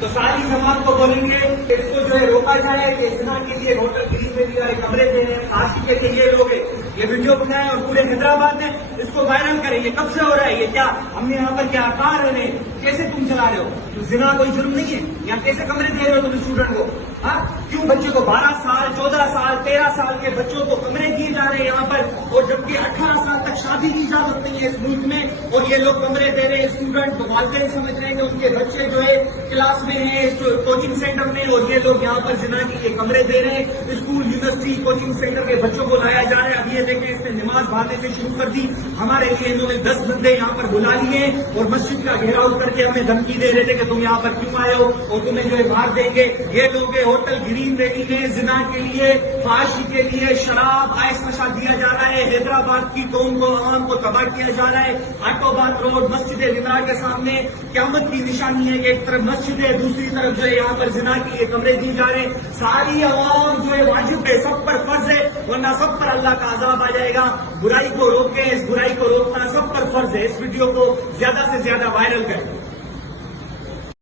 تو ساری جماعت کو بولیں گے کہ اس کو جو ہے روکا جائے کہ زنا کے لیے ہوٹل گرین میں بھی کمرے دے رہے ہیں آج کے لیے یہ لوگ یہ ویڈیو بنائے اور پورے حیدرآباد میں اس کو وائرل کریں. یہ کب سے ہو رہا ہے؟ یہ کیا ہم نے یہاں پر کیا کار رہے ہیں؟ کیسے تم چلا رہے ہو؟ زنا کوئی جرم نہیں ہے؟ یا کیسے کمرے دے رہے ہو تم اسٹوڈنٹ کو؟ ہاں کیوں بچے کو 12 سال 14 سال 13 سال کے بچوں کو کمرے دیے جا رہے ہیں یہاں پر، اور جبکہ 18 سال تک شادی کی اجازت نہیں ہے اس ملک میں، اور یہ لوگ کمرے دے رہے ہیں اسٹوڈنٹ کو. والدین سمجھ رہے ہیں کہ ان کے بچے جو ہے کلاس میں ہیں کوچنگ سینٹر میں، اور یہ لوگ یہاں پر زنا کے لیے کمرے دے رہے ہیں. اسکول یونیورسٹی کوچنگ سینٹر کے بچوں کو لایا جا رہا ہے. اب یہ دیکھیں اس نے نماز پڑھنے سے شروع کر دی. ہمارے لیے انہوں نے 10 بندے یہاں پر بلا لیے اور مسجد کا گھیراؤ کر کے ہمیں دھمکی دے رہے تھے کہ تم یہاں پر کیوں آئے ہو اور تمہیں جو ہے مار دیں گے. یہ لوگ ہوٹل گرین ویلی میں زنا کے لیے، فحاشی کے لیے، شراب آئس نشہ دیا جا رہا ہے. حیدرآباد کی قوم کو عوام کو تباہ کیا جا رہا ہے. آٹوباد روڈ مسجد نگار کے سامنے قیامت کی نشانی ہے کہ ایک طرف مسجد ہے، دوسری طرف جو ہے یہاں پر زنا کے لیے کمرے دیے جا رہے ہیں. ساری عوام جو ہے واجب ہے، سب پر فرض ہے، ورنہ سب پر اللہ کا عذاب آ جائے گا. برائی کو روکیں، اس برائی کو روکنا سب پر فرض ہے. اس ویڈیو کو زیادہ سے زیادہ وائرل کریں.